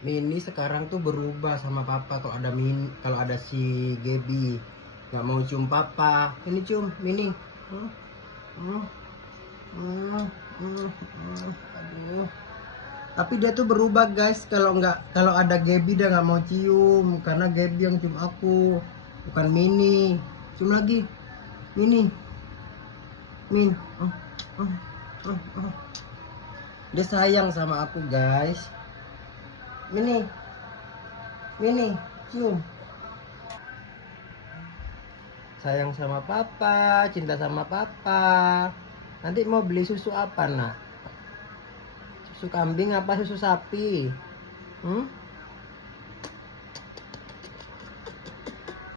Mini sekarang tuh berubah sama papa. Kalau ada si Gaby nggak mau cium papa, ini cium Mini. Hmm, hmm, hmm, aduh. Tapi dia tuh berubah guys. Kalau ada Gaby dia nggak mau cium, karena Gaby yang cium aku, bukan Mini. Cium lagi, Mini, Min. Dia sayang sama aku guys. Mini, Mini, cium. Sayang sama papa, cinta sama papa. Nanti mau beli susu apa nak? Susu kambing apa susu sapi? Hmm?